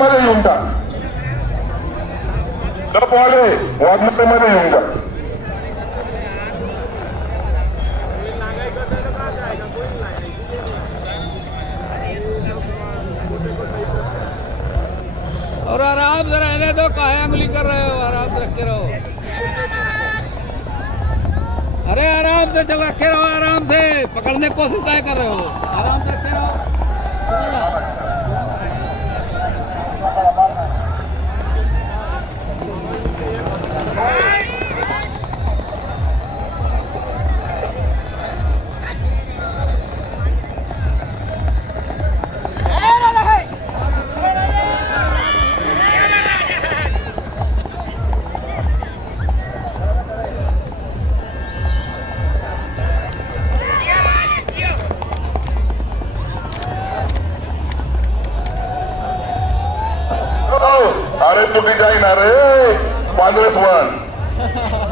मध्ये येऊन जा, डबवाले वाघनगरमध्ये येऊन जा. और आराम से रहने दो, काहे उंगली कर रहे हो? आराम से रखे रहो। अरे आराम से चल, रखे रहो आराम से। पकड़ने की कोशिश काहे कर रहे हो? आराम से रखे रहो। अरे तुम्ही जाईना रे 15 वन